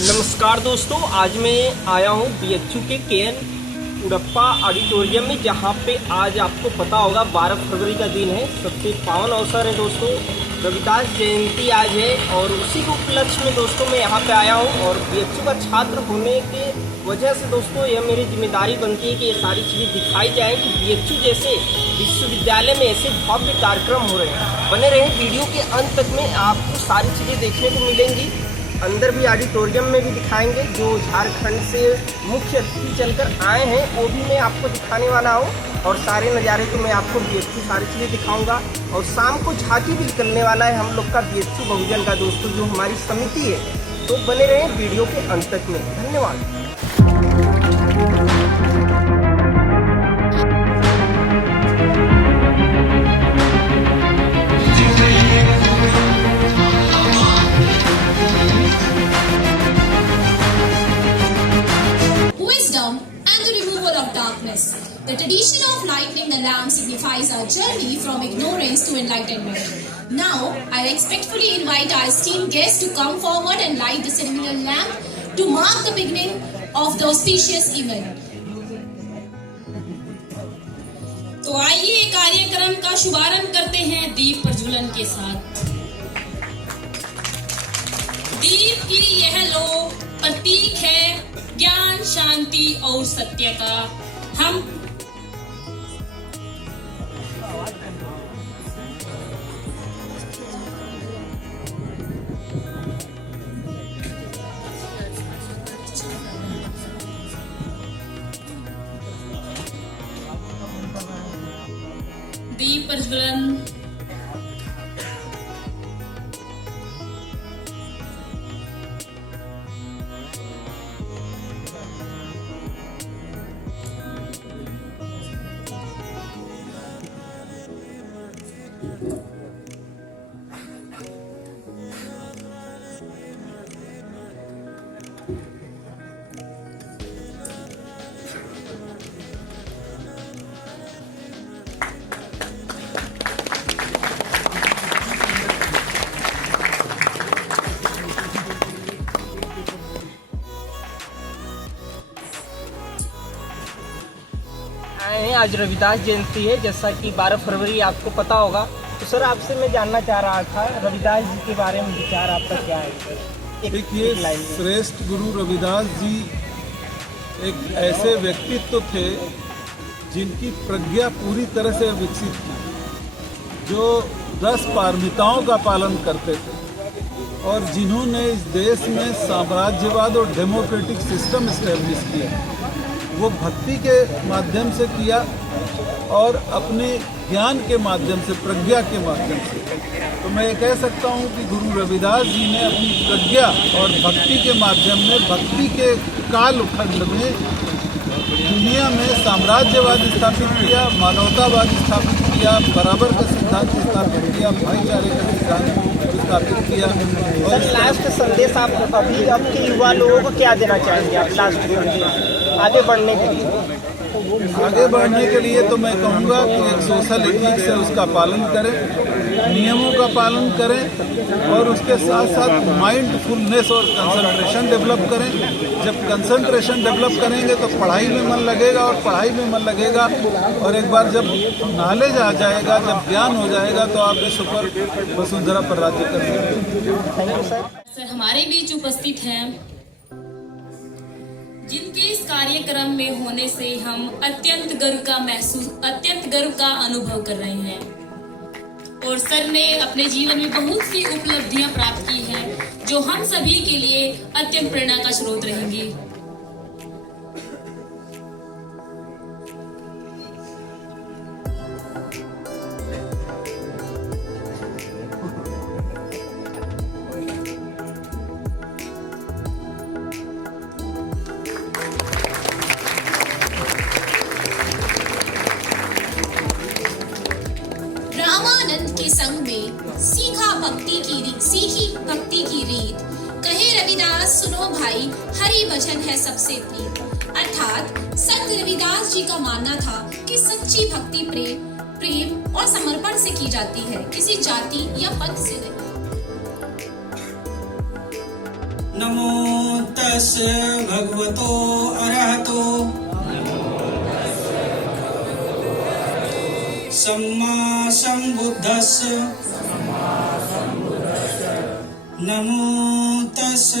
नमस्कार दोस्तों, आज मैं आया हूँ बीएचयू के केएन उड़प्पा ऑडिटोरियम में, जहाँ पे आज आपको पता होगा 12 फरवरी का दिन है। सबसे पावन अवसर है दोस्तों, रविदास जयंती आज है और उसी के उपलक्ष्य में दोस्तों मैं यहाँ पे आया हूँ। और बीएचयू का छात्र होने के वजह से दोस्तों यह मेरी जिम्मेदारी बनती है कि ये सारी चीज़ें दिखाई जाए कि बीएचयू जैसे विश्वविद्यालय में ऐसे भव्य कार्यक्रम हो रहे हैं। बने रहे वीडियो के अंत तक में, आपको सारी चीज़ें देखने को मिलेंगी। अंदर भी ऑडिटोरियम में भी दिखाएंगे, जो झारखंड से मुख्य अतिथि चलकर आए हैं वो भी मैं आपको दिखाने वाला हूँ। और सारे नज़ारे तो मैं आपको बीएचयू सारी चीज़ें दिखाऊंगा। और शाम को झांकी भी निकलने वाला है हम लोग का बीएचयू बहुजन का दोस्तों, जो हमारी समिति है। तो बने रहे वीडियो के अंत तक में। धन्यवाद। And the removal of darkness. The tradition of lighting the lamp signifies our journey from ignorance to enlightenment. Now, I respectfully invite our esteemed guests to come forward and light the ceremonial lamp to mark the beginning of the auspicious event. तो आइए कार्यक्रम का शुभारंभ करते हैं दीप प्रज्वलन के साथ। दीप की यह लो प्रतीक है ज्ञान, शांति और सत्य का। हम दीप प्रज्वलन आज रविदास जयंती है, जैसा कि 12 फरवरी आपको पता होगा। तो सर, आपसे मैं जानना चाह रहा था रविदास जी के बारे में विचार आपका क्या है सर? देखिए, श्रेष्ठ गुरु रविदास जी एक ऐसे व्यक्तित्व थे जिनकी प्रज्ञा पूरी तरह से विकसित थी, जो 10 पारमिताओं का पालन करते थे और जिन्होंने इस देश में साम्राज्यवाद और डेमोक्रेटिक सिस्टम इस्टेब्लिश किया। वो भक्ति के माध्यम से किया और अपने ज्ञान के माध्यम से, प्रज्ञा के माध्यम से। तो मैं ये कह सकता हूँ कि गुरु रविदास जी ने अपनी प्रज्ञा और भक्ति के माध्यम में, भक्ति के कालखंड में दुनिया में साम्राज्यवाद स्थापित किया, मानवतावाद स्थापित किया, बराबर का सिद्धांत स्थापित किया, भाईचारे का सिद्धांत स्थापित किया। और लास्ट संदेश आप अभी आपके युवा लोगों को क्या देना चाहेंगे आप लास्ट संदेश आगे बढ़ने के लिए? आगे बढ़ने के लिए तो मैं कहूँगा कि एक सोशल एथिक्स है, उसका पालन करें, नियमों का पालन करें और उसके साथ साथ माइंडफुलनेस और कंसंट्रेशन डेवलप करें। जब कंसंट्रेशन डेवलप करेंगे तो पढ़ाई में मन लगेगा और पढ़ाई में मन लगेगा और एक बार जब नॉलेज आ जाएगा, जब ज्ञान हो जाएगा, तो आप इस ऊपर वसुंधरा पर राज्य कर सकते हैं। सर हमारे बीच उपस्थित हैं, जिनके इस कार्यक्रम में होने से हम अत्यंत गर्व का अनुभव कर रहे हैं। और सर ने अपने जीवन में बहुत सी उपलब्धियां प्राप्त की हैं, जो हम सभी के लिए अत्यंत प्रेरणा का स्रोत रहेंगी। के संग में सीखी भक्ति की रीत। कहे रविदास सुनो भाई, हरि भजन है सबसे प्रीत। अर्थात संत रविदास जी का मानना था कि सच्ची भक्ति प्रेम और समर्पण से की जाती है, किसी जाति या पंथ से नहीं। नमो तस् भगवतो अरहतो सम्मा सम्बुद्धस्स नमो तस्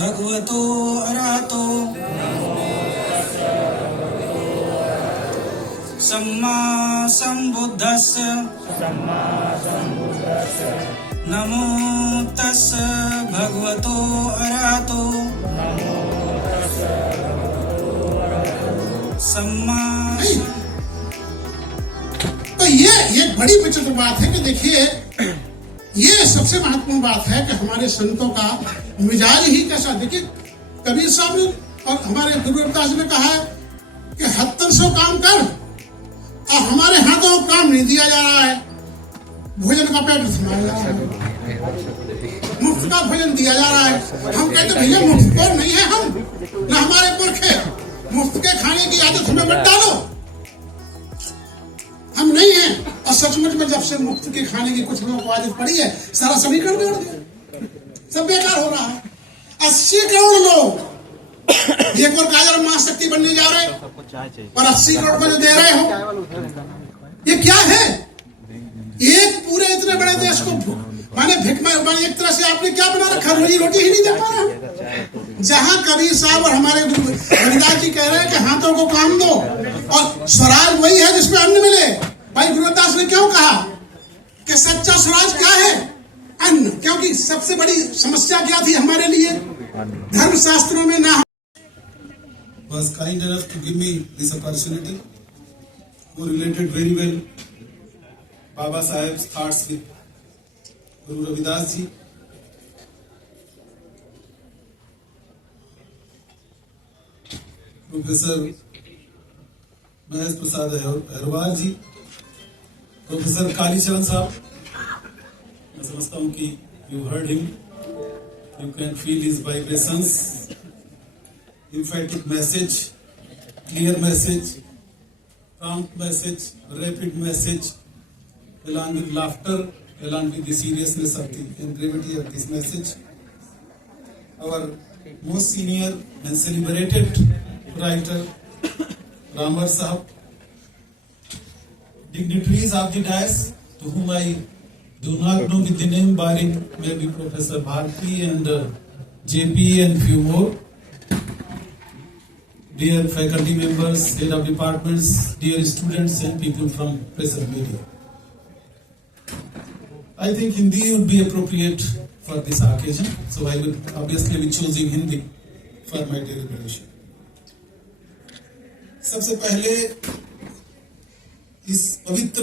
भगवतो अरहतो सम्मा सम्बुद्धस्स नमो तस् भगवतो अरहतो सम्मा। तो ये एक बड़ी विचित्र बात है कि देखिए, ये सबसे महत्वपूर्ण बात है कि हमारे संतों का मिजाज ही कैसा। देखिए कबीर साहब ने और हमारे गुरु रविदास ने कहा है कि हत्तर सौ काम कर, और हमारे हाथों को काम नहीं दिया जा रहा है, भोजन का पेट सुनाया जा रहा है, मुफ्त का भोजन दिया जा रहा है। हम कहते भैया मुफ्त को नहीं है, हम ना हमारे पुरख है, मुफ्त के खाने की आदत हमें मत डालो, हम नहीं हैं। और सचमुच में जब से मुफ्त के खाने की कुछ लोगों को आदत पड़ी है, सारा समीकरण बिगड़ गया, सब बेकार हो रहा है। 80 करोड़ लोग एक और काजल महाशक्ति बनने जा रहे हैं, और 80 करोड़ को जो दे रहे हो, ये क्या है? एक पूरे इतने बड़े देश को माने एक तरह से आपने क्या बना रखा, रोजी रोटी ही नहीं दे पा रहा। जहां कबीर साहब और हमारे गुरु रविदास जी कह रहे हैं कि हाथों को काम दो, और स्वराज वही है जिसमें अन्न मिले। भाई गुरु रविदास ने क्यों कहा कि सच्चा स्वराज क्या है? अन्न। क्योंकि सबसे बड़ी समस्या क्या थी हमारे लिए? धर्म शास्त्रों में ना was kind enough to give me this opportunity, who related very well Baba Saheb's thoughts with Guru Ravidas ji. Professor Mahesh Prasad Agarwal ji, Professor Kalicharan साहब, मैं समझता हूँ कि you heard him, you can feel his vibrations. Emphatic message, clear message, prompt message, rapid message, along with laughter, along with the seriousness of the and gravity of this message. Our most senior and celebrated writer, Ramar Sahab, dignitaries of the dais, to whom I do not know with the name, barring maybe Professor Bharti and JP and few more. Dear faculty members, head of departments, dear students and people from press and media. I think Hindi would be appropriate for this occasion, so I will obviously be choosing Hindi for my deliberation. सबसे पहले इस पवित्र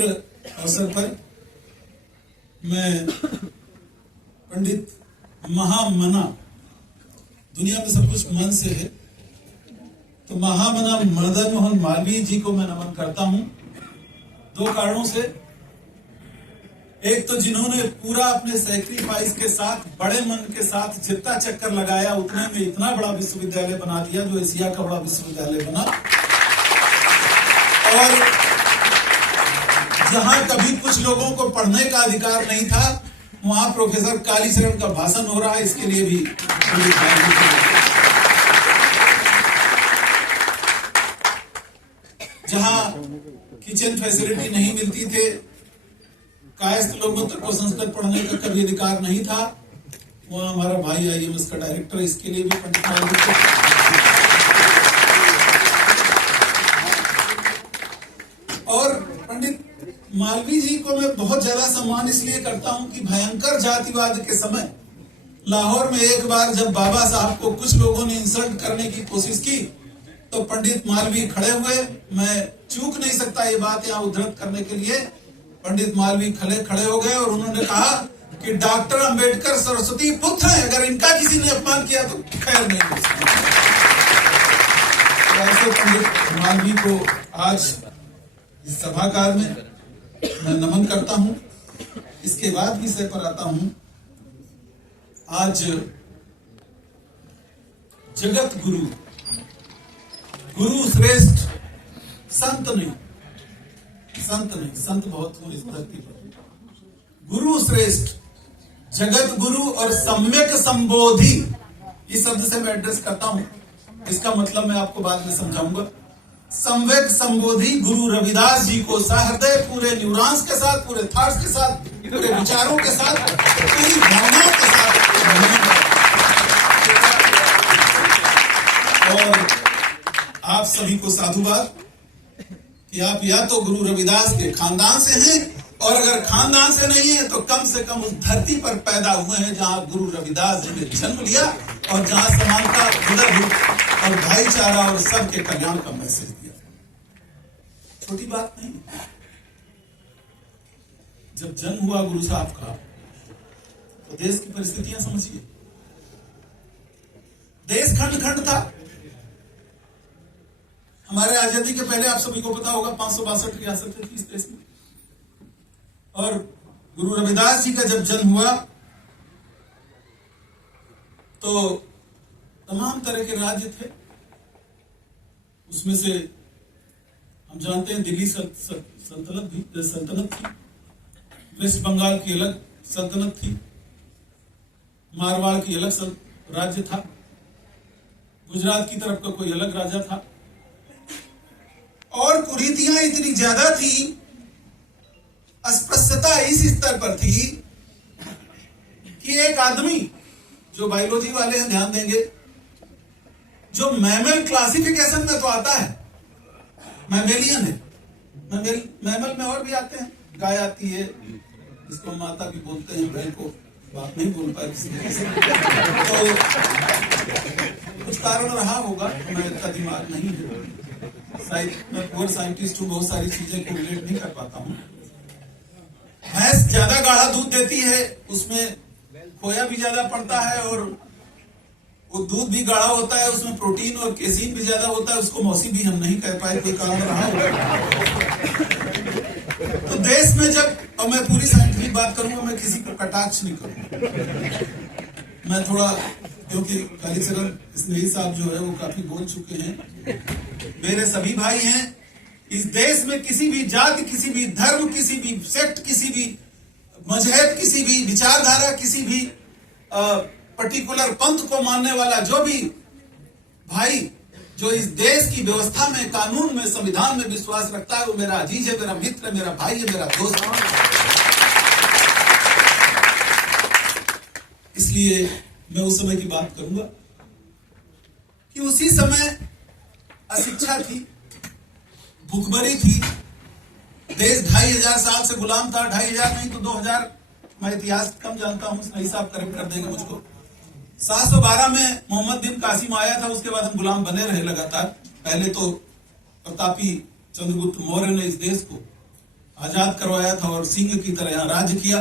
अवसर पर मैं पंडित महामना, दुनिया में सब कुछ मन से है, तो महामना मदन मोहन मालवीय जी को मैं नमन करता हूं 2 कारणों से। एक तो जिन्होंने पूरा अपने सैक्रिफाइस के साथ, बड़े मन के साथ जितना चक्कर लगाया उतने में इतना बड़ा विश्वविद्यालय बना दिया, जो एशिया का बड़ा विश्वविद्यालय बना। और जहां कभी कुछ लोगों को पढ़ने का अधिकार नहीं था, वहां प्रोफेसर कालीचरण का भाषण हो रहा है, इसके लिए भी जहां किचन फैसिलिटी नहीं मिलती थे, कायस्थ लोगों तक को संस्कृत पढ़ने का कभी अधिकार नहीं था, वहां हमारा भाई IAMS का डायरेक्टर, इसके लिए भी पंडित मालवीय को। और पंडित मालवीय जी को मैं बहुत ज्यादा सम्मान इसलिए करता हूं कि भयंकर जातिवाद के समय लाहौर में एक बार जब बाबा साहब को कुछ लोगों ने इंसल्ट करने की कोशिश की, तो पंडित मालवीय खड़े हुए। मैं चूक नहीं सकता ये बात यहाँ उद्धृत करने के लिए। पंडित मालवीय खड़े हो गए और उन्होंने कहा कि डॉक्टर अंबेडकर सरस्वती पुत्र हैं, अगर इनका किसी ने अपमान किया तो खैर नहीं हो सकता। ऐसे पंडित मालवीय को आज इस सभागार में मैं नमन करता हूं। इसके बाद विषय पर आता हूं। आज जगत गुरु, गुरु श्रेष्ठ, संत नहीं, संत बहुत हो इस धरती पर। गुरु श्रेष्ठ, जगत गुरु और सम्यक संबोधि, इस शब्द से मैं एड्रेस करता हूं, इसका मतलब मैं आपको बाद में समझाऊंगा। संवेग संबोधि गुरु रविदास जी को सहृदय पूरे न्यूरॉन्स के साथ, पूरे थॉट्स के साथ, पूरे विचारों के साथ, पूरी भावनाओं के साथ। और आप सभी को साधुवाद कि आप या तो गुरु रविदास के खानदान से हैं, और अगर खानदान से नहीं है तो कम से कम उस धरती पर पैदा हुए हैं जहां गुरु रविदास जी ने जन्म लिया और जहां समानता, ब्रदरहुड और भाईचारा और सबके कल्याण का मैसेज दिया। छोटी बात नहीं। जब जन्म हुआ गुरु साहब का तो देश की परिस्थितियां समझिए। देश खंड खंड था। हमारे आजादी के पहले आप सभी को पता होगा 562 रियासतें थी इस देश में, और गुरु रविदास जी का जब जन्म हुआ तो तमाम तरह के राज्य थे। उसमें से हम जानते हैं दिल्ली सल्तनत थी, वेस्ट बंगाल की अलग सल्तनत थी, मारवाड़ की अलग राज्य था, गुजरात की तरफ का कोई अलग राजा था, और कुरीतियां इतनी ज्यादा थी, अस्पृश्यता इस स्तर पर थी कि एक आदमी, जो बायोलॉजी वाले हैं ध्यान देंगे, जो मैमल क्लासिफिकेशन में तो आता है, मैमेलियन है, मैमल में और भी आते हैं, गाय आती है, जिसको माता भी बोलते हैं, बैल को बात नहीं बोल पाए तो कुछ कारण रहा होगा, मैं इतना दिमाग नहीं है, मैं पुअर साइंटिस्ट हूं, बहुत सारी चीजें को रिलेट नहीं कर पाता हूं। भैंस ज्यादा गाढ़ा दूध देती है, उसमें खोया भी ज्यादा पड़ता है, और वो दूध भी गाढ़ा होता है, उसमें प्रोटीन और केसीन भी ज्यादा होता है, उसको मौसी भी हम नहीं कह पाए, कोई कारण रहा होगा। तो देश में जब, और मैं पूरी साइंटिफिक बात करूंगा, मैं किसी को कटाक्ष नहीं करूंगा, मैं थोड़ा, क्योंकि कालीचरण स्नेही साहब जो है वो काफी बोल चुके हैं, मेरे सभी भाई हैं। इस देश में किसी भी जाति, किसी भी धर्म, किसी भी सेक्ट, किसी भी मजहब, किसी भी विचारधारा, किसी भी पर्टिकुलर पंथ को मानने वाला जो भी भाई जो इस देश की व्यवस्था में, कानून में, संविधान में विश्वास रखता है, वो मेरा अजीज है, मेरा मित्र है, मेरा भाई है, मेरा दोस्त है। इसलिए मैं उस समय की बात करूंगा कि उसी समय अशिक्षा थी, भूखमरी थी, देश 2500 साल से गुलाम था, 2500 नहीं तो 2000, मैं इतिहास कम जानता हूं, नहीं साहब करेक्ट कर देंगे मुझको। 712 में मोहम्मद बिन कासिम आया था, उसके बाद हम गुलाम बने रहे लगातार। पहले तो प्रतापी चंद्रगुप्त मौर्य ने इस देश को आजाद करवाया था और सिंह की तरह यहां राज्य किया।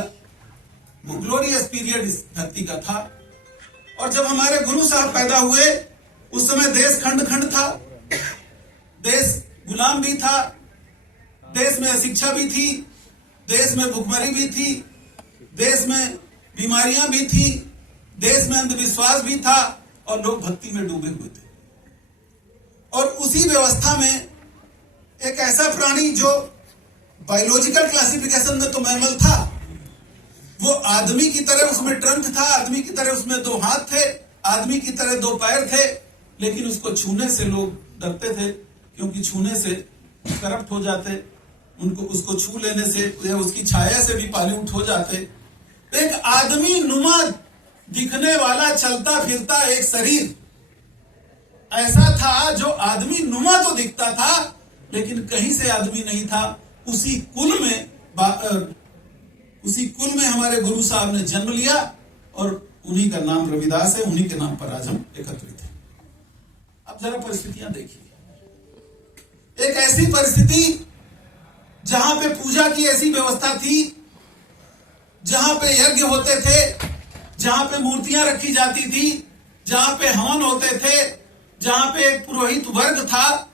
वो ग्लोरियस पीरियड इस धरती का था। और जब हमारे गुरु साहब पैदा हुए, उस समय देश खंड खंड था, देश गुलाम भी था, देश में अशिक्षा भी थी, देश में भुखमरी भी थी, देश में बीमारियां भी थी, देश में अंधविश्वास भी था, और लोग भक्ति में डूबे हुए थे। और उसी व्यवस्था में एक ऐसा प्राणी जो बायोलॉजिकल क्लासिफिकेशन में तो मैमल था, वो आदमी की तरह उसमें ट्रंक था, आदमी की तरह उसमें 2 हाथ थे, आदमी की तरह 2 पैर थे, लेकिन उसको छूने से लोग डरते थे, क्योंकि छूने से करप्ट हो जाते, उसको छू लेने से या उसकी छाया से भी पॉल्यूट हो जाते। एक आदमी नुमा दिखने वाला, चलता फिरता एक शरीर ऐसा था जो आदमी नुमा तो दिखता था, लेकिन कहीं से आदमी नहीं था। उसी कुल में हमारे गुरु साहब ने जन्म लिया, और उन्हीं का नाम रविदास है, उन्हीं के नाम पर आज हम एकत्रित हैं। अब जरा परिस्थितियां देखिए। एक ऐसी परिस्थिति जहां पे पूजा की ऐसी व्यवस्था थी, जहां पे यज्ञ होते थे, जहां पे मूर्तियां रखी जाती थी, जहां पे हवन होते थे, जहां पे एक पुरोहित वर्ग था,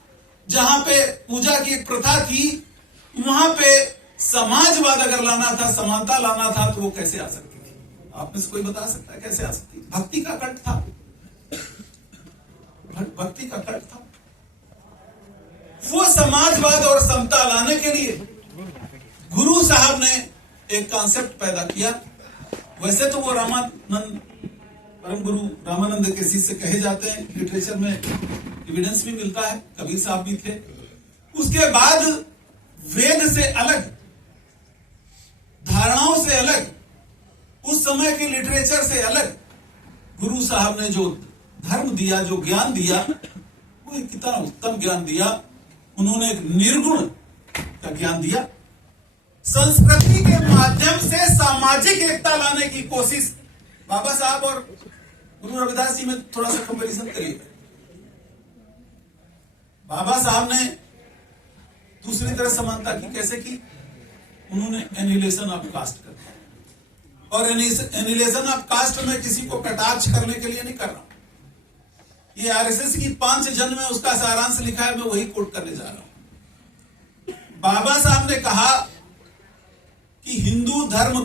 जहां पे पूजा की एक प्रथा थी, वहां पे समाजवाद अगर लाना था, समानता लाना था, तो वो कैसे आ सकती थी? आप में से कोई बता सकता है कैसे आ सकती थी? भक्ति का कल्ट था, भक्ति का कल्ट था। वो समाजवाद और समता लाने के लिए गुरु साहब ने एक कॉन्सेप्ट पैदा किया। वैसे तो वो रामानंद परम गुरु रामानंद के शिष्य कहे जाते हैं। लिटरेचर में एविडेंस भी मिलता है, कबीर साहब भी थे। उसके बाद वेद से अलग, धारणाओं से अलग, उस समय के लिटरेचर से अलग गुरु साहब ने जो धर्म दिया, जो ज्ञान दिया, वो एक कितना उत्तम ज्ञान दिया। उन्होंने एक निर्गुण का ज्ञान दिया। संस्कृति के माध्यम से सामाजिक एकता लाने की कोशिश बाबा साहब और गुरु रविदास जी में थोड़ा सा कंपैरिजन करिए। बाबा साहब ने दूसरी तरह समानता की, कैसे की? उन्होंने एनिहिलेशन ऑफ कास्ट कर दिया। और एनिहिलेशन ऑफ कास्ट में किसी को कटाक्ष करने के लिए नहीं कर रहा। ये आरएसएस की 5 जन में उसका सारांश लिखा है, मैं वही कोट करने जा रहा हूं। बाबा साहब ने कहा कि हिंदू धर्म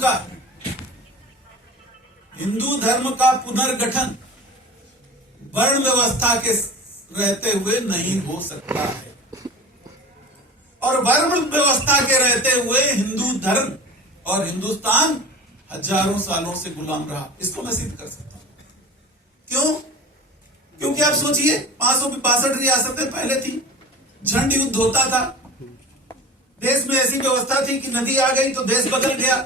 का पुनर्गठन वर्ण व्यवस्था के रहते हुए नहीं हो सकता है, और वर्ण व्यवस्था के रहते हुए हिंदू धर्म और हिंदुस्तान हजारों सालों से गुलाम रहा। इसको मैं सिद्ध कर सकता हूं। क्यों? क्योंकि आप सोचिए, 562 रियासतें पहले थी, झंड युद्ध होता था, देश में ऐसी व्यवस्था थी कि नदी आ गई तो देश बदल गया,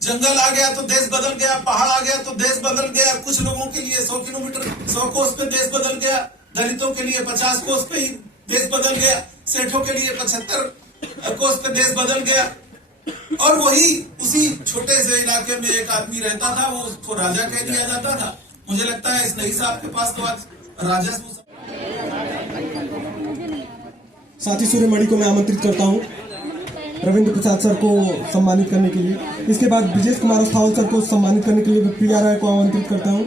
जंगल आ गया तो देश बदल गया, पहाड़ आ गया तो देश बदल गया। कुछ लोगों के लिए 100 किलोमीटर 100 कोस पे देश बदल गया, दलितों के लिए 50 कोस पे ही देश बदल गया, सेठों के लिए 75 कोस पे देश बदल गया। और वही उसी छोटे से इलाके में एक आदमी रहता था, वो उसको राजा कह दिया जाता था। मुझे लगता है इस नई साहब के पास तो आज राजा। साथी सूर्यमणि को मैं आमंत्रित करता हूं रविंद्र प्रसाद सर को सम्मानित करने के लिए। इसके बाद ब्रिजेश कुमार अस्थावल सर को सम्मानित करने के लिए प्रिया राय को आमंत्रित करता हूं।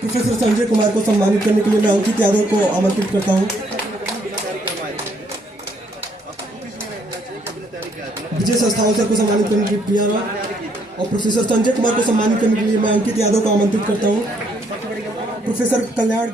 प्रोफेसर संजय कुमार को सम्मानित करने के लिए मैं अंकित यादव को आमंत्रित करता हूं। ब्रिजेश अस्थावल सर को सम्मानित करने के लिए प्रिया राय और प्रोफेसर संजय कुमार को सम्मानित करने के लिए मैं अंकित यादव को आमंत्रित करता हूं। प्रोफेसर कल्याण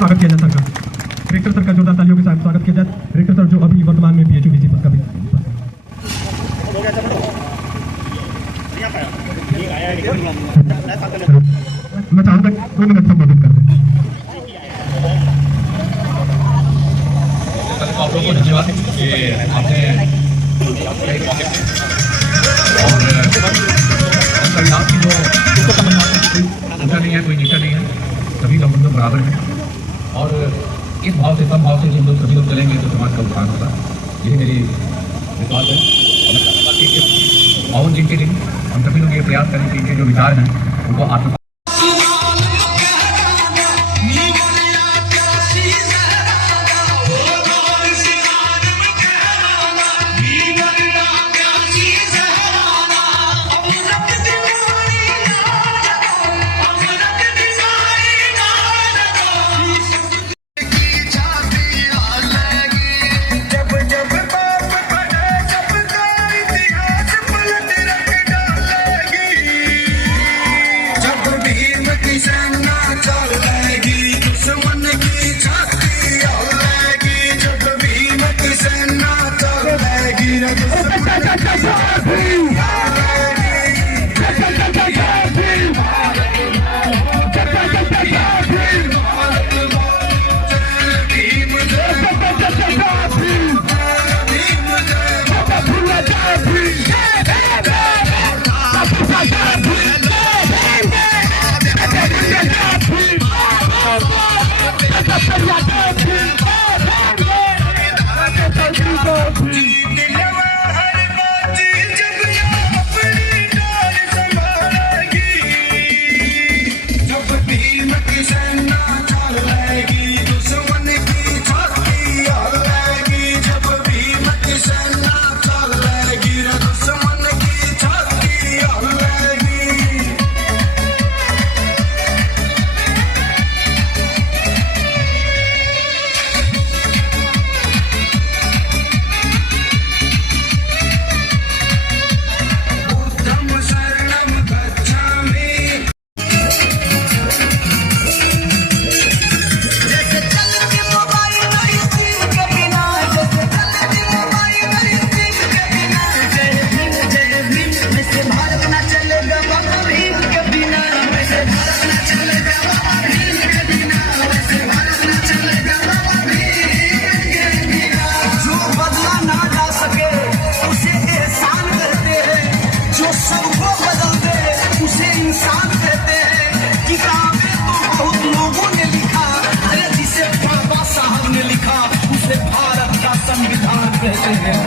स्वागत किया जाए सर का। डायरेक्टर सर का जोरदार तालियों के साथ स्वागत किया जाए। डायरेक्टर सर जो अभी वर्तमान में बीएचयूबीसी पद का भी मैं चाहूंगा 2 मिनट संबोधित कर दें। आप लोगों को धन्यवाद कि आपने और आपकी जो ऊंचा नहीं है, कोई नीचा नहीं है, सभी लोग मतलब बराबर हैं। और इस भाव से, सब भाव से जिन लोग सभी लोग चलेंगे तो समाज का उत्थान होगा, यही मेरी विश्वास है। और मैं चाहूँगा कि 52 दिन के दिन हम सभी लोग ये प्रयास करें कि इनके जो विचार हैं उनको आत्म जब न चलेगा बाबा भीम के बिना, वैसे भारत न चलेगा बाबा भीम के बिना, वैसे भारत न चलेगा बाबा भीम के बिना। जो बदला ना जा सके उसे एहसान कहते हैं, जो सबको बदल दे उसे इंसान कहते हैं। किताबें तो बहुत लोगों ने लिखा, अरे जिसे बाबा साहब ने लिखा उसे भारत का संविधान कहते हैं।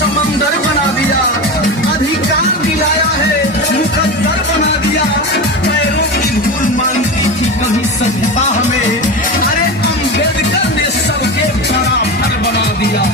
समंदर बना दिया, अधिकार दिलाया है, मुकद्दर बना दिया। पैरों की धूल मांगती थी कहीं सभ्यता हमें, अरे अम्बेडकर ने सबके बराबर बना दिया।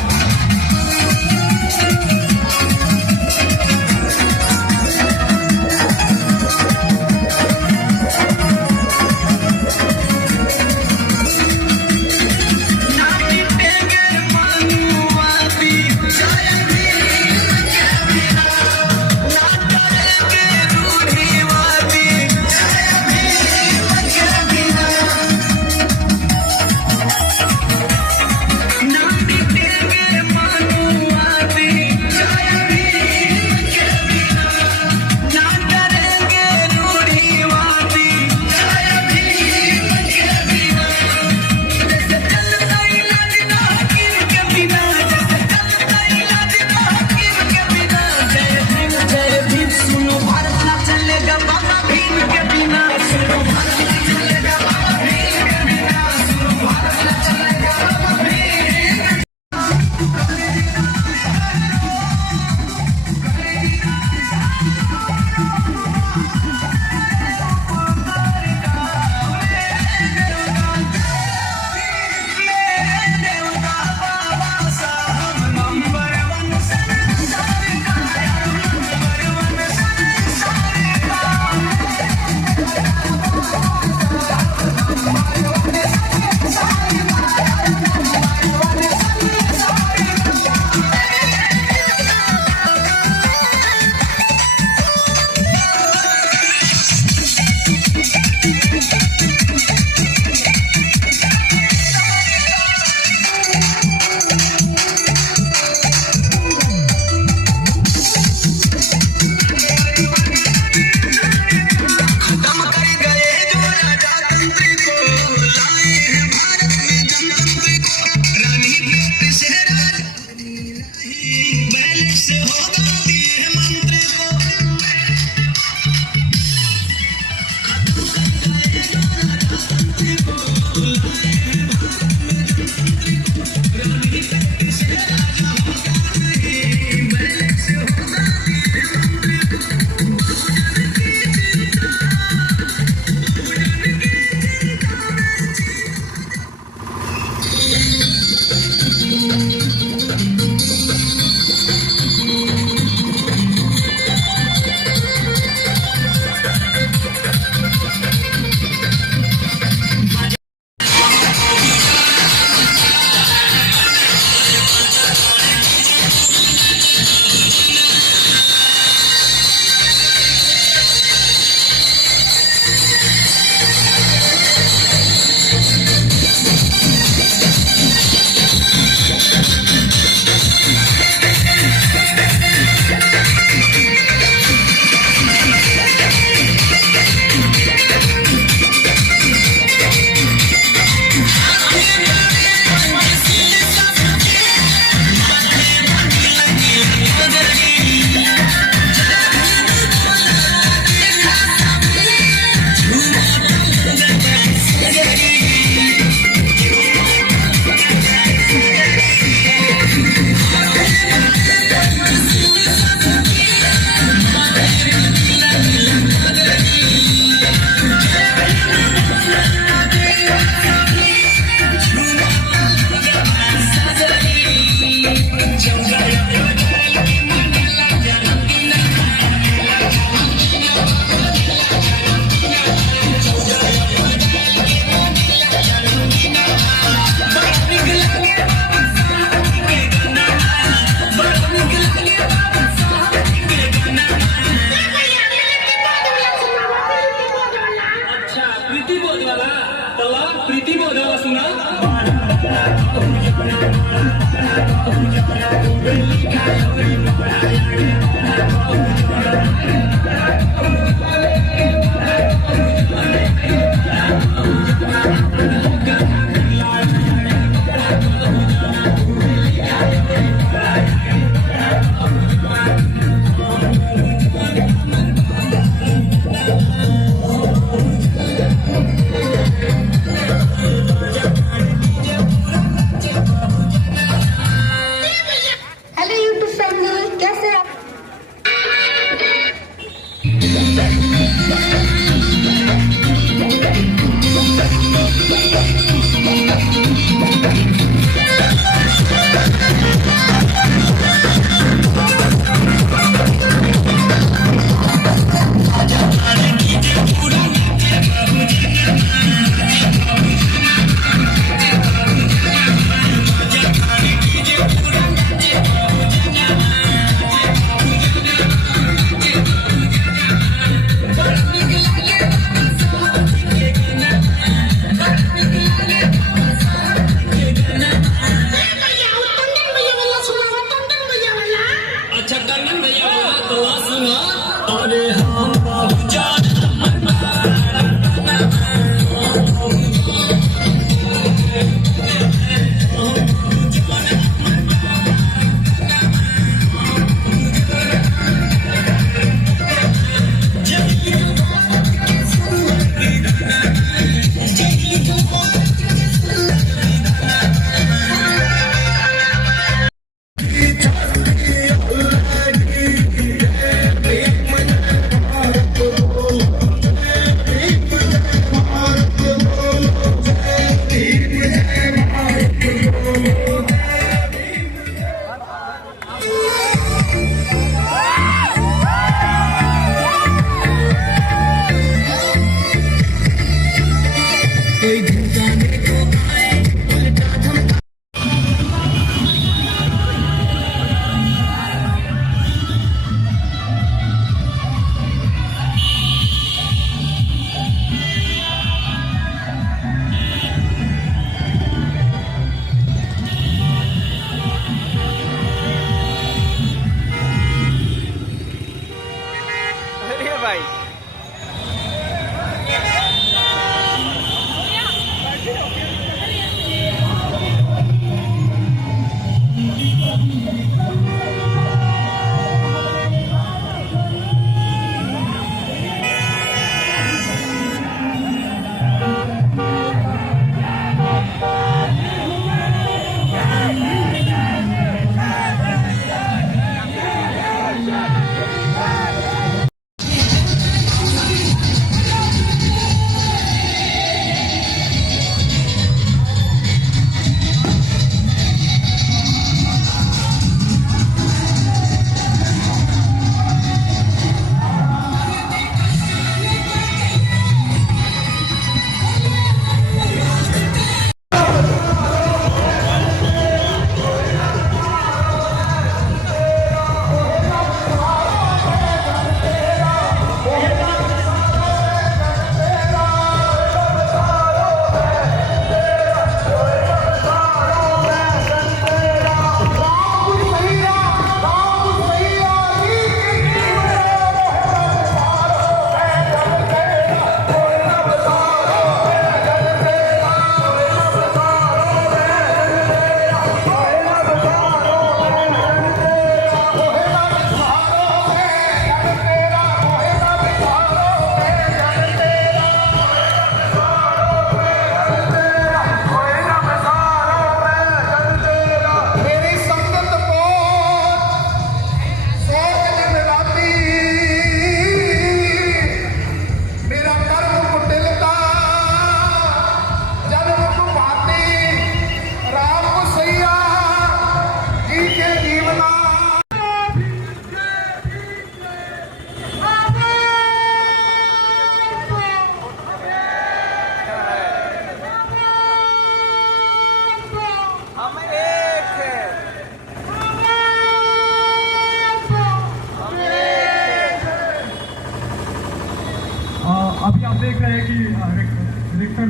अभी आप देख रहे हैं कि डायरेक्टर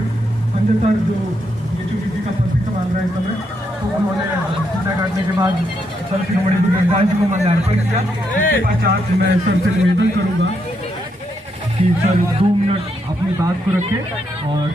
संजय सर जो BHUDC का पद संभाल रहे हैं इस समय, तो उन्होंने सीता काटने के बाद सर शिरोमणि गुरुदास जी को माल्यार्पण किया। इसके पश्चात मैं सर से निवेदन करूंगा कि सर 2 मिनट अपनी बात को रखें और